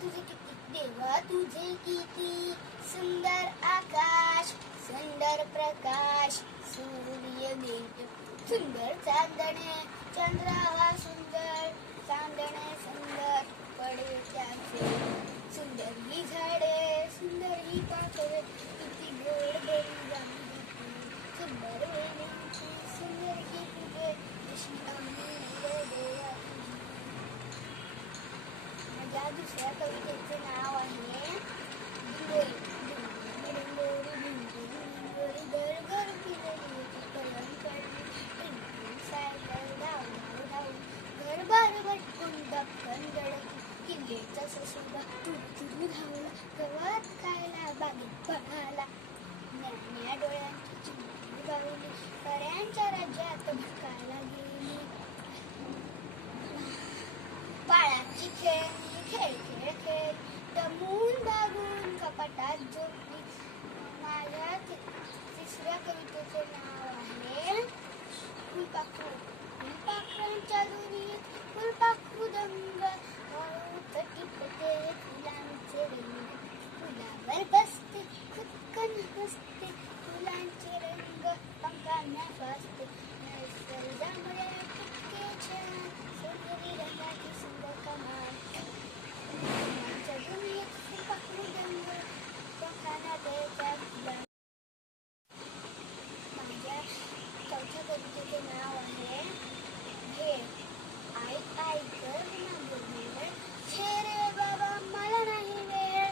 देवा तुझे किती देवा तुझे किती सुंदर आकाश सुंदर प्रकाश सूर्य गेले सुंदर चांदणे चंद्र हा सुंदर चांदणे घर बार भटकून दपकन दडकी किल्लेचा ससुरा तुरतुरू धावला गवत खायला बागेत पळाला ज्ञान्या डोळ्यांची चिमणी गावली पऱ्यांच्या राज्यात भटकायला गेली बाळाची खेळणी. खेळ खेळ खेळ दमून दाबून कपाटात झोपली माझ्या तिसऱ्या कवितेचे नाव आहे फुलपाखरू फुलपाखरांच्या दुरीत फुलपाखरू दंग. टिपते फुलांचे रंग. चौथ्या नाव आहे भेळ आई आई कर मागे भेळ छे बाबा मला नाही वेळ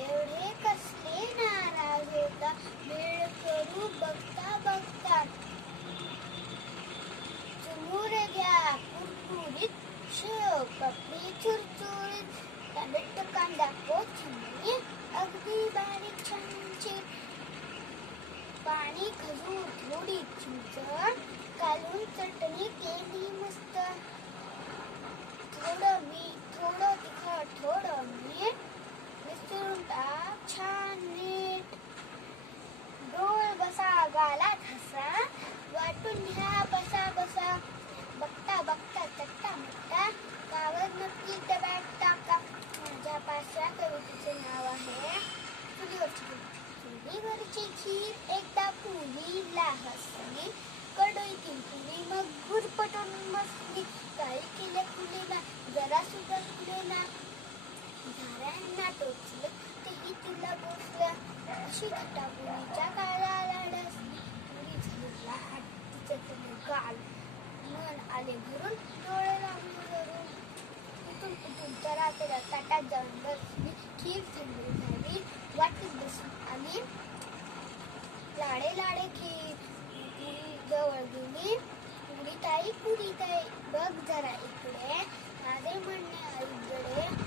एवढे कसले नाराज होता वेळ करू बघता बघता चुमूर द्या कुरकुरीत शेव कपडी चुरचुरीत टमॅटो कांदा कोथिंबीर अगदी बारीक छानची खजूर थोडी चिंच घालून चटणी केली मस्त. थोडं एकदा हसली कडईतील पुरी मग गुरपटून बसली काही केल्या फुलेना जरा सुद्धा फुलेना झाडांना टोचलं तेही तिला बोसल्या अशी खटापुरीच्या काळाला डसली पुरी झालीला तिचं तिने गाल मन आले भरून डोळे लागले धरून तिथून कुठून तरा तरा ताटात जाऊन बसली. खीर थंडी झाली. बघ जरा इकडे माझे म्हणणे इकडे.